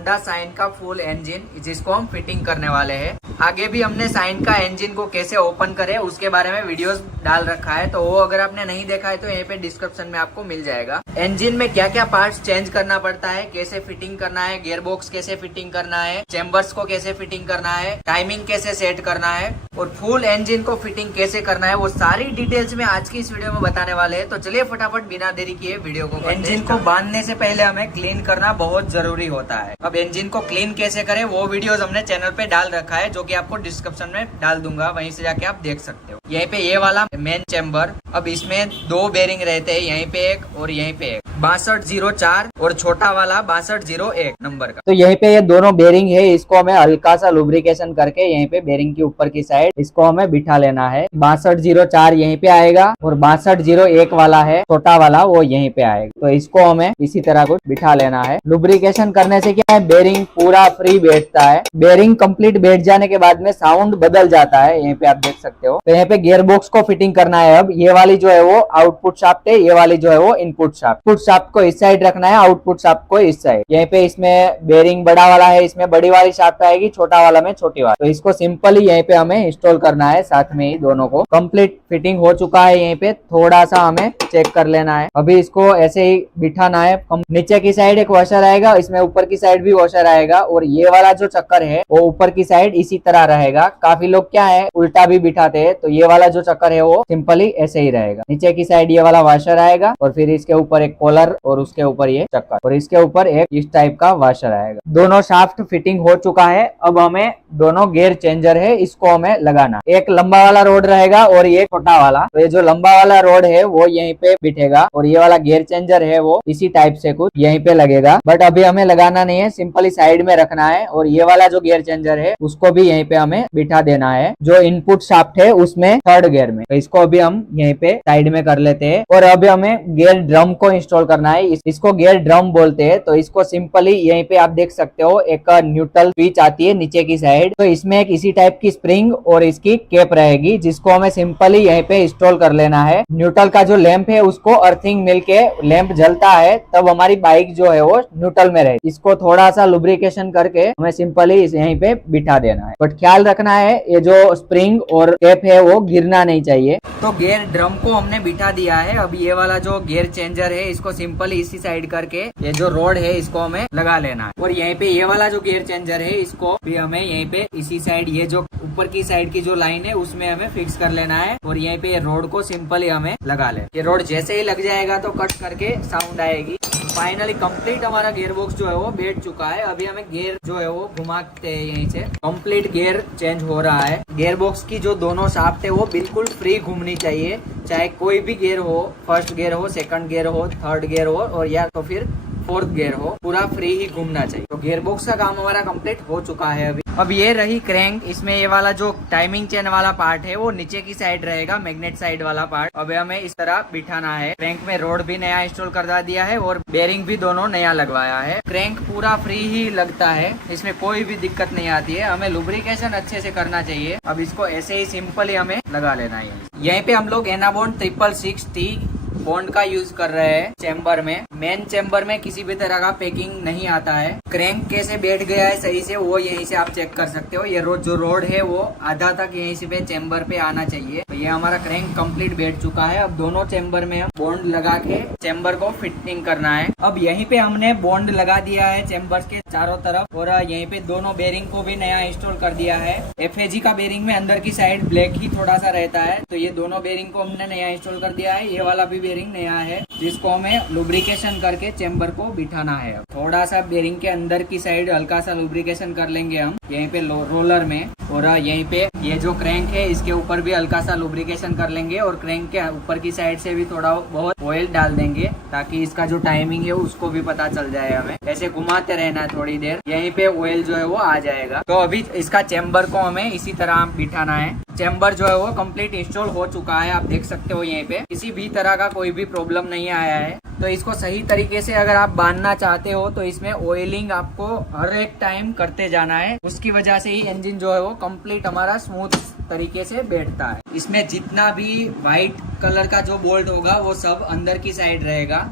Honda sign का full engine, जिसको हम फिटिंग करने वाले हैं। आगे भी हमने साइन का इंजन को कैसे ओपन करे उसके बारे में वीडियोस डाल रखा है, तो वो अगर आपने नहीं देखा है तो यहीं पे डिस्क्रिप्शन में आपको मिल जाएगा। इंजन में क्या क्या पार्ट्स चेंज करना पड़ता है, कैसे फिटिंग करना है, गियर बॉक्स कैसे फिटिंग करना है, चेम्बर्स को कैसे फिटिंग करना है, टाइमिंग कैसे सेट करना है और फुल इंजन को फिटिंग कैसे करना है, वो सारी डिटेल्स में आज की इस वीडियो में बताने वाले हैं। तो चलिए फटाफट बिना देरी किए वीडियो को। इंजन को बांधने से पहले हमें क्लीन करना बहुत जरूरी होता है। अब इंजन को क्लीन कैसे करें वो वीडियोस हमने चैनल पे डाल रखा है, जो कि आपको डिस्क्रिप्शन में डाल दूंगा, वहीं से जाके आप देख सकते हो। यहीं पे ये वाला मेन चेम्बर, अब इसमें 2 बेरिंग रहते हैं, यहीं पे एक और यहीं पे एक, 6204 और छोटा वाला 6201 नंबर का। तो यहीं पे ये दोनों बेरिंग है, इसको हमें हल्का सा लुब्रिकेशन करके यहीं पे बेरिंग की ऊपर की साइड इसको हमें बिठा लेना है। 6204 यहीं पे आएगा और 6201 वाला है छोटा वाला, वो यहीं पे आएगा। तो इसको हमें इसी तरह कुछ बिठा लेना है। लुब्रिकेशन करने से क्या है, बेरिंग पूरा फ्री बैठता है। बेरिंग कंप्लीट बैठ जाने के बाद में साउंड बदल जाता है, यहीं पे आप देख सकते हो। तो यहाँ पे गियर बॉक्स को फिटिंग करना है। अब ये वाली जो है वो आउटपुट शाफ्ट है, ये वाली जो है वो इनपुट शाफ्ट। इनपुट शाफ्ट को इस साइड रखना है, आउटपुट शाफ्ट को इस साइड। यहीं पे इसमें बेरिंग बड़ा वाला है, इसमें बड़ी वाली शाफ्ट आएगी, छोटा वाला में छोटी वाली। तो इसको सिंपली यहीं पे हमें इंस्टॉल करना है, साथ में ही दोनों को। कंप्लीट फिटिंग हो चुका है, यहीं पे थोड़ा सा हमें चेक कर लेना है। अभी इसको ऐसे ही बिठाना है। नीचे की साइड एक वॉशर आएगा, इसमें ऊपर की साइड भी वॉशर आएगा और ये वाला जो चक्कर है वो ऊपर की साइड इसी तरह रहेगा। काफी लोग क्या है उल्टा भी बिठाते हैं, तो ये वाला जो चक्कर है वो सिंपली ऐसे ही रहेगा। नीचे की साइड ये वाला वॉशर आएगा और फिर इसके ऊपर एक कॉलर और उसके ऊपर ये चक्कर और इसके ऊपर एक इस टाइप का वॉशर आएगा। दोनों शाफ्ट फिटिंग हो चुका है। अब हमें दोनों गियर चेंजर है, इसको हमें लगाना। एक लंबा वाला रोड रहेगा और ये छोटा वाला। तो ये जो लंबा वाला रोड है वो यहीं पे बिठेगा और ये वाला गियर चेंजर है वो इसी टाइप से कुछ यहीं पे लगेगा। बट अभी हमें लगाना नहीं है, सिंपली साइड में रखना है। और ये वाला जो गियर चेंजर है उसको भी यहीं पे हमें बिठा देना है, जो इनपुट शाफ्ट है उसमें थर्ड गियर में। तो इसको अभी हम यहीं पे साइड में कर लेते हैं। और अभी हमें गियर ड्रम को इंस्टॉल करना है, इसको गियर ड्रम बोलते हैं। तो इसको सिंपली यहीं पे आप देख सकते हो, एक न्यूट्रल स्विच आती है नीचे की साइड। तो इसमें एक इसी टाइप की स्प्रिंग और इसकी कैप रहेगी, जिसको हमें सिंपली यहीं पे इंस्टॉल कर लेना है। न्यूट्रल का जो लैंप है उसको अर्थिंग मिलके लैंप जलता है, तब हमारी बाइक जो है वो न्यूट्रल में रहे। इसको थोड़ा सा लुब्रिकेशन करके हमें सिंपली यहीं पे बिठा देना है। बट ख्याल रखना है ये जो स्प्रिंग और कैप है वो गिरना नहीं चाहिए। तो गियर ड्रम को हमने बिठा दिया है। अब ये वाला जो गियर चेंजर है इसको सिंपली इसी साइड करके ये जो रोड है इसको हमें लगा लेना है। और यहीं पे ये वाला जो गियर चेंजर है इसको भी हमें यहीं पे इसी साइड, ये जो ऊपर की साइड की जो लाइन है उसमें हमें फिक्स कर लेना है। और यहीं पे रोड को सिंपली हमें लगा ले। ये रोड जैसे ही लग जाएगा तो कट करके साउंड आएगी। फाइनली कंप्लीट हमारा गियर बॉक्स जो है वो बैठ चुका है। अभी हमें गियर जो है वो घुमाते हैं, यहीं से कंप्लीट गियर चेंज हो रहा है। गियर बॉक्स की जो दोनों शाफ्ट है वो बिल्कुल फ्री घूमनी चाहिए, चाहे कोई भी गियर हो, फर्स्ट गियर हो, सेकंड गियर हो, थर्ड गियर हो और या तो फिर फोर्थ गियर हो, पूरा फ्री ही घूमना चाहिए। तो गियर बॉक्स का काम हमारा कंप्लीट हो चुका है अभी। अब ये रही क्रैंक, इसमें ये वाला जो टाइमिंग चेन वाला पार्ट है वो नीचे की साइड रहेगा, मैग्नेट साइड वाला पार्ट। अब हमें इस तरह बिठाना है। क्रैंक में रोड भी नया इंस्टॉल कर दिया है और बेरिंग भी दोनों नया लगवाया है। क्रैंक पूरा फ्री ही लगता है, इसमें कोई भी दिक्कत नहीं आती है। हमें लुब्रिकेशन अच्छे से करना चाहिए। अब इसको ऐसे ही सिंपली हमें लगा लेना है। यहीं पे हम लोग एनाबॉन्ड 666T बॉन्ड का यूज कर रहे हैं चेम्बर में। मेन चेम्बर में किसी भी तरह का पैकिंग नहीं आता है। क्रैंक कैसे बैठ गया है सही से वो यहीं से आप चेक कर सकते हो। ये जो रोड है वो आधा तक यहीं से पे चेम्बर पे आना चाहिए। तो ये हमारा क्रैंक कंप्लीट बैठ चुका है। अब दोनों चेम्बर में हम बॉन्ड लगा के चेम्बर को फिटिंग करना है। अब यहीं पे हमने बॉन्ड लगा दिया है चेम्बर के चारों तरफ और यहीं पे दोनों बेरिंग को भी नया इंस्टॉल कर दिया है। FAG का बेरिंग में अंदर की साइड ब्लैक ही थोड़ा सा रहता है, तो ये दोनों बेरिंग को हमने नया इंस्टॉल कर दिया है। ये वाला भी बेरिंग नया है, जिसको हमें लुब्रिकेशन करके चेम्बर को बिठाना है। अब थोड़ा सा बेरिंग के अंदर की साइड हल्का सा लुब्रिकेशन कर लेंगे हम यहीं पे रोलर में। और यहीं पे ये जो क्रैंक है इसके ऊपर भी हल्का सा लुब्रिकेशन कर लेंगे और क्रैंक के ऊपर की साइड से भी थोड़ा बहुत ऑयल डाल देंगे, ताकि इसका जो टाइमिंग है उसको भी पता चल जाए। हमें ऐसे घुमाते रहना है थोड़ी देर, यहीं पे ऑयल जो है वो आ जाएगा। तो अभी इसका चेम्बर को हमें इसी तरह बिठाना है। चेम्बर जो है वो कंप्लीट इंस्टॉल हो चुका है, आप देख सकते हो। यहीं पे किसी भी तरह का कोई भी प्रॉब्लम नहीं आया है। तो इसको सही तरीके से अगर आप बांधना चाहते हो तो इसमें ऑयलिंग आपको हर एक टाइम करते जाना है। उसकी वजह से ही इंजन जो है वो कंप्लीट हमारा स्मूथ तरीके से बैठता है। इसमें जितना भी व्हाइट कलर का जो बोल्ट होगा वो सब अंदर की साइड रहेगा।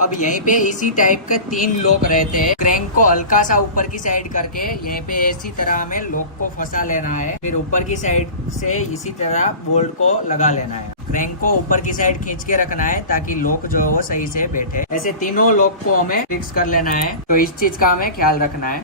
अब यहीं पे इसी टाइप के 3 लॉक रहते हैं। क्रैंक को हल्का सा ऊपर की साइड करके यहीं पे इसी तरह हमें लॉक को फंसा लेना है, फिर ऊपर की साइड से इसी तरह बोल्ट को लगा लेना है। क्रैंक को ऊपर की साइड खींच के रखना है ताकि लॉक जो है वो सही से बैठे। ऐसे तीनों लॉक को हमें फिक्स कर लेना है, तो इस चीज का हमें ख्याल रखना है।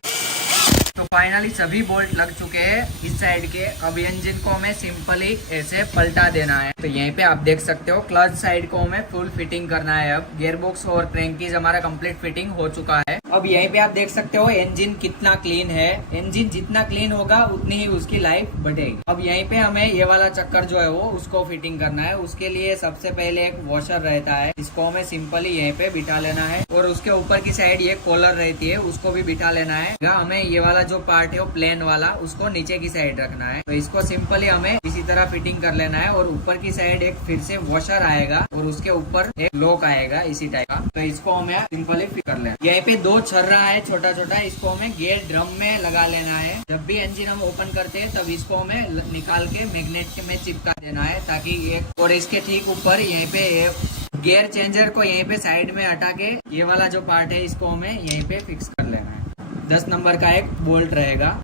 तो फाइनली सभी बोल्ट लग चुके हैं इस साइड के। अब इंजन को हमें सिंपली ऐसे पलटा देना है। तो यहीं पे आप देख सकते हो क्लच साइड को हमें फुल फिटिंग करना है। अब गियर बॉक्स और क्रैंकीज हमारा कंप्लीट फिटिंग हो चुका है। अब यहीं पे आप देख सकते हो इंजन कितना क्लीन है। इंजन जितना क्लीन होगा उतनी ही उसकी लाइफ बढ़ेगी। अब यहीं पे हमें ये वाला चक्कर जो है वो उसको फिटिंग करना है। उसके लिए सबसे पहले एक वॉशर रहता है, इसको हमें सिंपली यहीं पे बिठा लेना है और उसके ऊपर की साइड ये कॉलर रहती है, उसको भी बिठा लेना है। हमें ये वाला जो पार्ट है वो प्लेन वाला, उसको नीचे की साइड रखना है। तो इसको सिंपली हमें इसी तरह फिटिंग कर लेना है और ऊपर की साइड एक फिर से वॉशर आएगा और उसके ऊपर एक लॉक आएगा इसी टाइप का। तो इसको हमें सिंपली फिट कर लेना। यहीं पे 2 छर्रा है छोटा छोटा, इसको हमें गियर ड्रम में लगा लेना है। जब भी इंजन हम ओपन करते हैं तब इसको हमें निकाल के मैग्नेट में चिपका देना है ताकि ये, और इसके ठीक ऊपर यहीं पे गियर चेंजर को यहीं पे साइड में हटा के ये वाला जो पार्ट है इसको हमें यहीं पे फिक्स कर लेना है। 10 नंबर का एक बोल्ट रहेगा।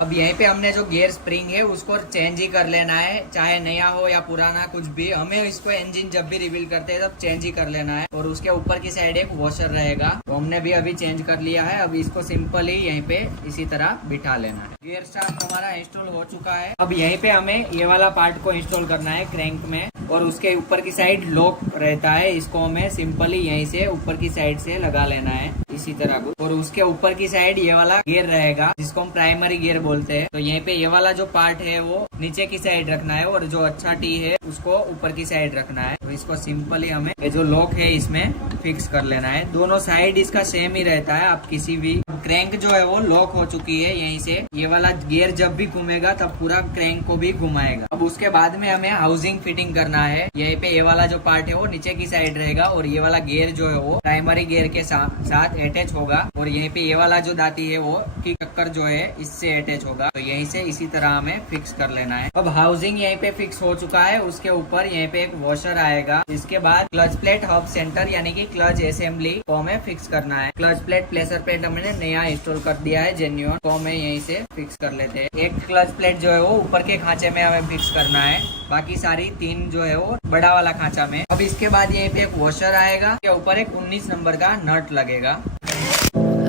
अब यहीं पे हमने जो गियर स्प्रिंग है उसको चेंज ही कर लेना है, चाहे नया हो या पुराना कुछ भी। हमें इसको इंजन जब भी रिवील करते हैं तब चेंज ही कर लेना है। और उसके ऊपर की साइड एक वॉशर रहेगा, तो हमने भी अभी चेंज कर लिया है। अब इसको सिंपली यहीं पे इसी तरह बिठा लेना है। गियर शाफ्ट हमारा इंस्टॉल हो चुका है। अब यहीं पे हमें ये वाला पार्ट को इंस्टॉल करना है क्रैंक में, और उसके ऊपर की साइड लॉक रहता है, इसको हमें सिंपली यहीं से ऊपर की साइड से लगा लेना है इसी तरह को। और उसके ऊपर की साइड ये वाला गियर रहेगा जिसको हम प्राइमरी गियर बोलते हैं। तो यहीं पे ये वाला जो पार्ट है वो नीचे की साइड रखना है और जो अच्छा टी है उसको ऊपर की साइड रखना है। तो इसको सिंपली हमें ये जो लॉक है इसमें फिक्स कर लेना है। दोनों साइड इसका सेम ही रहता है। आप किसी भी क्रैंक जो है वो लॉक हो चुकी है यहीं से। ये वाला गियर जब भी घूमेगा तब पूरा क्रैंक को भी घुमाएगा। अब उसके बाद में हमें हाउसिंग फिटिंग करना है। यहीं पे ये वाला जो पार्ट है वो नीचे की साइड रहेगा और ये वाला गियर जो है वो प्राइमरी गियर के साथ अटैच होगा। और यहीं पे ये वाला जो दाती है वो की टक्कर जो है इससे अटैच होगा। तो यहीं से इसी तरह हमें फिक्स कर लेना है। अब हाउसिंग यहीं पे फिक्स हो चुका है। उसके ऊपर यहीं पे एक वॉशर आएगा। इसके बाद क्लच प्लेट हब सेंटर यानी कि क्लच असेंबली को हमें फिक्स करना है। क्लच प्लेट प्लेसर प्लेट हमने नया इंस्टॉल कर दिया है जेन्युइन, तो हमें यहीं से फिक्स कर लेते हैं। एक क्लच प्लेट जो है वो ऊपर के खांचे में हमें फिक्स करना है, बाकी सारी 3 जो है वो बड़ा वाला खांचा में। अब इसके बाद यहीं पे एक वॉशर आएगा, के ऊपर एक 19 नंबर का नट लगेगा।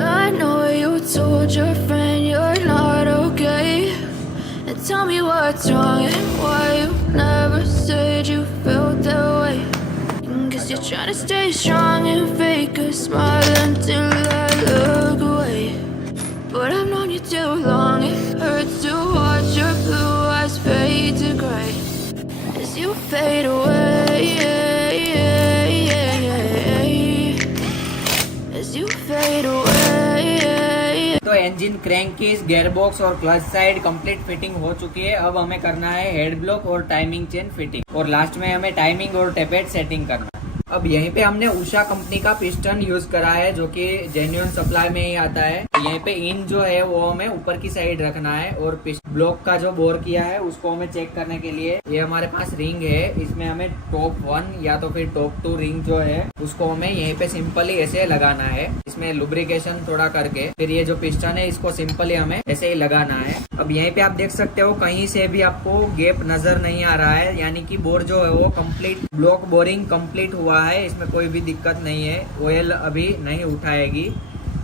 I know you told your friend you're not okay, and tell me what's wrong and why you never said you felt that way. Guess you're trying to stay strong and fake a smile until I look away. But I've known you too long, it hurts to watch your blue eyes fade to gray as you fade away, as you fade away. तो engine, crank case, gear box और clutch side complete fitting हो चुकी है। अब हमें करना है head block और टाइमिंग चेन फिटिंग, और लास्ट में हमें टाइमिंग और टेपेट सेटिंग करना है। अब यहीं पे हमने उषा कंपनी का पिस्टन यूज करा है जो कि जेन्युइन सप्लाई में ही आता है। यहीं पे इन जो है वो हमें ऊपर की साइड रखना है, और ब्लॉक का जो बोर किया है उसको हमें चेक करने के लिए ये हमारे पास रिंग है। इसमें हमें टॉप 1 या तो फिर टॉप 2 रिंग जो है उसको हमें यहीं पे सिंपली ऐसे लगाना है, इसमें लुब्रिकेशन थोड़ा करके। फिर ये जो पिस्टन है इसको सिंपली हमें ऐसे ही लगाना है। अब यहीं पे आप देख सकते हो कहीं से भी आपको गैप नजर नहीं आ रहा है, यानी कि बोर जो है वो कंप्लीट, ब्लॉक बोरिंग कंप्लीट हुआ है, इसमें कोई भी दिक्कत नहीं है, ऑयल अभी नहीं उठाएगी।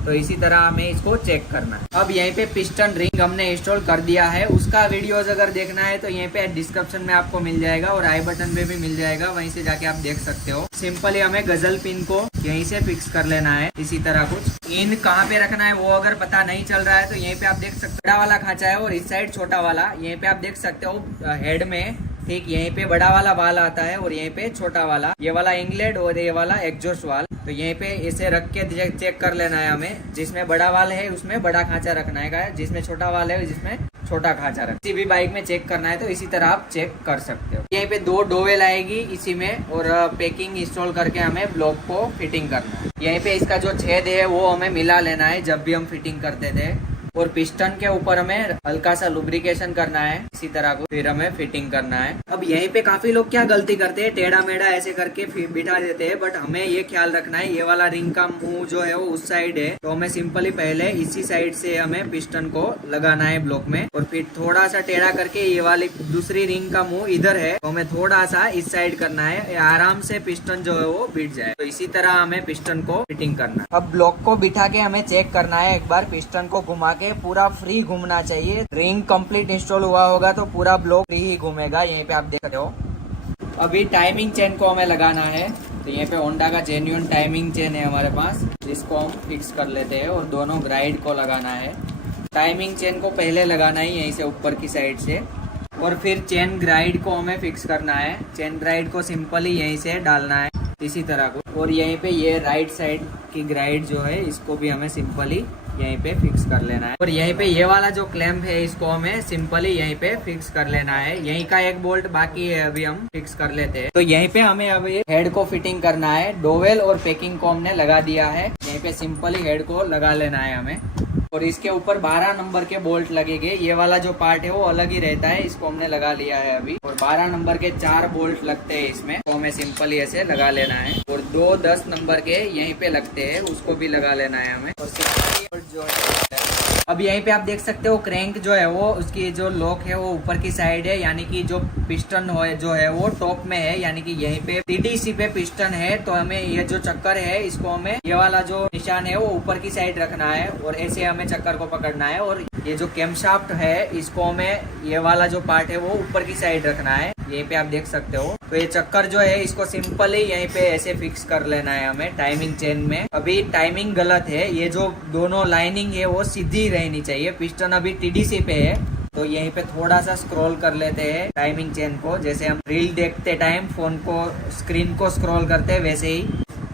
तो इसी तरह हमें इसको चेक करना है। अब यहीं पे पिस्टन रिंग हमने इंस्टॉल कर दिया है, उसका वीडियोस अगर देखना है तो यहीं पे डिस्क्रिप्शन में आपको मिल जाएगा और आई बटन पे भी मिल जाएगा, वहीं से जाके आप देख सकते हो। सिंपली हमें गजल पिन को यहीं से फिक्स कर लेना है इसी तरह कुछ। इन कहाँ पे रखना है वो अगर पता नहीं चल रहा है तो यहीं पे आप देख सकते हो बड़ा वाला खांचा है और इस साइड छोटा वाला। यहीं पे आप देख सकते हो हेड में, ठीक यहीं पे बड़ा वाला वाल आता है और यहीं पे छोटा वाला, ये वाला इंगलेट और ये वाला एग्जॉस्ट वाल। तो यहीं पे इसे रख के चेक कर लेना है हमें। जिसमें बड़ा वाल है उसमें बड़ा खांचा रखना है, जिसमें छोटा वाल है जिसमें छोटा खांचा रखना। किसी भी बाइक में चेक करना है तो इसी तरह आप चेक कर सकते हो। यहीं पे 2 डोवेल आएगी इसी में, और पैकिंग इंस्टॉल करके हमें ब्लॉक को फिटिंग करना है। यहीं पे इसका जो छेद है वो हमें मिला लेना है जब भी हम फिटिंग करते थे। और पिस्टन के ऊपर हमें हल्का सा लुब्रिकेशन करना है इसी तरह को, फिर हमें फिटिंग करना है। अब यहीं पे काफी लोग क्या गलती करते हैं, टेढ़ा मेढ़ा ऐसे करके फिर बिठा देते हैं, बट हमें ये ख्याल रखना है ये वाला रिंग का मुंह जो है वो उस साइड है, तो हमें सिंपली पहले इसी साइड से हमें पिस्टन को लगाना है ब्लॉक में, और फिर थोड़ा सा टेढ़ा करके ये वाली दूसरी रिंग का मुंह इधर है, तो हमें थोड़ा सा इस साइड करना है, आराम से पिस्टन जो है वो बिठ जाए। तो इसी तरह हमें पिस्टन को फिटिंग करना है। अब ब्लॉक को बिठा के हमें चेक करना है, एक बार पिस्टन को घुमा के पूरा फ्री घूमना चाहिए। रिंग कंप्लीट इंस्टॉल हुआ होगा तो पूरा ब्लॉक फ्री ही घूमेगा। यहीं पे आप देख सकते हो। अभी टाइमिंग चेन को हमें लगाना है, तो यहाँ पे होंडा का जेन्युइन टाइमिंग चेन है हमारे पास, जिसको हम फिक्स कर लेते हैं और दोनों ग्राइड को लगाना है। टाइमिंग चेन को पहले लगाना है यहीं से ऊपर की साइड से, और फिर चेन ग्राइड को हमें फिक्स करना है। चेन ग्राइड को सिंपली यहीं से डालना है इसी तरह को, और यहीं पे ये राइट साइड की ग्राइड जो है इसको भी हमें सिंपली यहीं पे फिक्स कर लेना है। और यहीं पे ये वाला जो क्लैंप है इसको हमें सिंपली यहीं पे फिक्स कर लेना है। यहीं का एक बोल्ट बाकी है, अभी हम फिक्स कर लेते हैं। तो यहीं पे हमें अभी हेड को फिटिंग करना है। डोवेल और पैकिंग को हमने लगा दिया है, यहीं पे सिंपली हेड को लगा लेना है हमें, और इसके ऊपर 12 नंबर के बोल्ट लगेंगे। ये वाला जो पार्ट है वो अलग ही रहता है, इसको हमने लगा लिया है अभी, और 12 नंबर के 4 बोल्ट लगते हैं इसमें, तो हमें सिंपली ऐसे लगा लेना है। और 2 10 नंबर के यहीं पे लगते हैं, उसको भी लगा लेना है हमें। और जो है अब यहीं पे आप देख सकते हो क्रैंक जो है वो उसकी जो लॉक है वो ऊपर की साइड है, यानी कि जो पिस्टन जो है वो टॉप में है, यानी कि यहीं पे टीडीसी पे पिस्टन है। तो हमें ये जो चक्कर है इसको हमें ये वाला जो निशान है वो ऊपर की साइड रखना है, और ऐसे हमें चक्कर को पकड़ना है। और ये जो कैमशाफ्ट है इसको हमें ये वाला जो पार्ट है वो ऊपर की साइड रखना है, यहीं पे आप देख सकते हो। तो ये चक्कर जो है इसको सिंपली यहीं पे ऐसे फिक्स कर लेना है हमें टाइमिंग चेन में। अभी टाइमिंग गलत है, ये जो दोनों लाइनिंग है वो सीधी रहनी चाहिए। पिस्टन अभी टीडीसी पे है, तो यहीं पे थोड़ा सा स्क्रॉल कर लेते हैं टाइमिंग चेन को, जैसे हम रील देखते टाइम फोन को स्क्रीन को स्क्रॉल करते हैं वैसे ही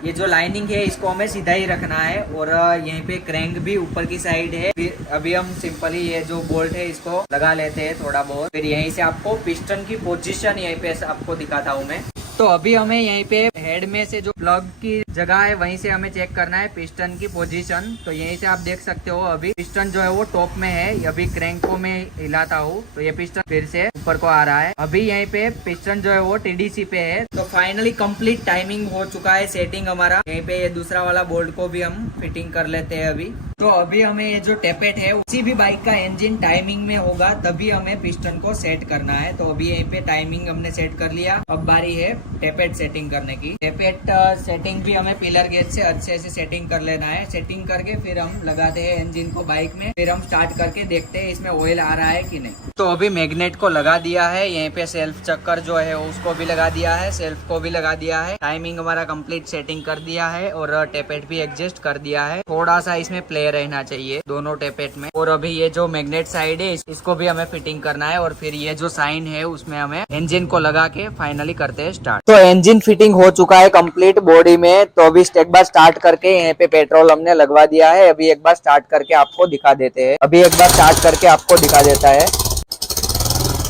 ये जो लाइनिंग है इसको हमें सीधा ही रखना है। और यहीं पे क्रैंक भी ऊपर की साइड है। फिर अभी हम सिंपली ये जो बोल्ट है इसको लगा लेते हैं थोड़ा बहुत, फिर यहीं से आपको पिस्टन की पोजीशन यहीं पे आपको दिखाता हूँ मैं। तो अभी हमें यहीं पे हेड में से जो प्लग की जगह है वहीं से हमें चेक करना है पिस्टन की पोजीशन। तो यहीं से आप देख सकते हो अभी पिस्टन जो है वो टॉप में है। अभी क्रैंक को मैं हिलाता हूँ तो ये पिस्टन फिर से ऊपर को आ रहा है। अभी यहीं पे पिस्टन जो है वो टीडीसी पे है। तो फाइनली कंप्लीट टाइमिंग हो चुका है सेटिंग हमारा। यहीं पे ये दूसरा वाला बोल्ट को भी हम फिटिंग कर लेते हैं अभी। तो अभी हमें ये जो टेपेट है किसी भी बाइक का इंजन टाइमिंग में होगा तभी हमें पिस्टन को सेट करना है। तो अभी यहीं पे टाइमिंग हमने सेट कर लिया। अब बारी है टेपेट सेटिंग करने की। टेपेट सेटिंग भी हमें पिलर गेज से अच्छे से सेटिंग कर लेना है। सेटिंग करके फिर हम लगाते हैं इंजन को बाइक में। फिर हम स्टार्ट करके देखते हैं इसमें ऑयल आ रहा है कि नहीं। तो अभी मैग्नेट को लगा दिया है। यहीं पे सेल्फ चक्कर जो है उसको भी लगा दिया है, सेल्फ को भी लगा दिया है। टाइमिंग हमारा कंप्लीट सेटिंग कर दिया है और टेपेट भी एडजस्ट कर दिया है। थोड़ा सा इसमें प्ले रहना चाहिए दोनों टेपेट में। और अभी ये जो मैग्नेट साइड है इसको भी हमें फिटिंग करना है। और फिर ये जो साइन है उसमें हमें इंजन को लगा के फाइनली करते हैं स्टार्ट। तो इंजन फिटिंग हो चुका है कंप्लीट बॉडी में। तो अभी एक बार स्टार्ट करके यहाँ पे पेट्रोल हमने लगवा दिया है। अभी एक बार स्टार्ट करके आपको दिखा देते हैं। अभी एक बार स्टार्ट करके आपको दिखा देता है।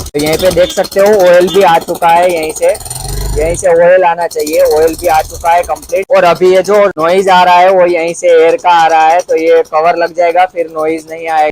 तो यहीं पे देख सकते हो ऑयल भी आ चुका है। यहीं से ऑयल आना चाहिए। ऑयल भी आ चुका है कंप्लीट। और अभी ये जो नॉइज आ रहा है वो यहीं से एयर का आ रहा है। तो ये कवर लग जाएगा, फिर नॉइज नहीं आएगा।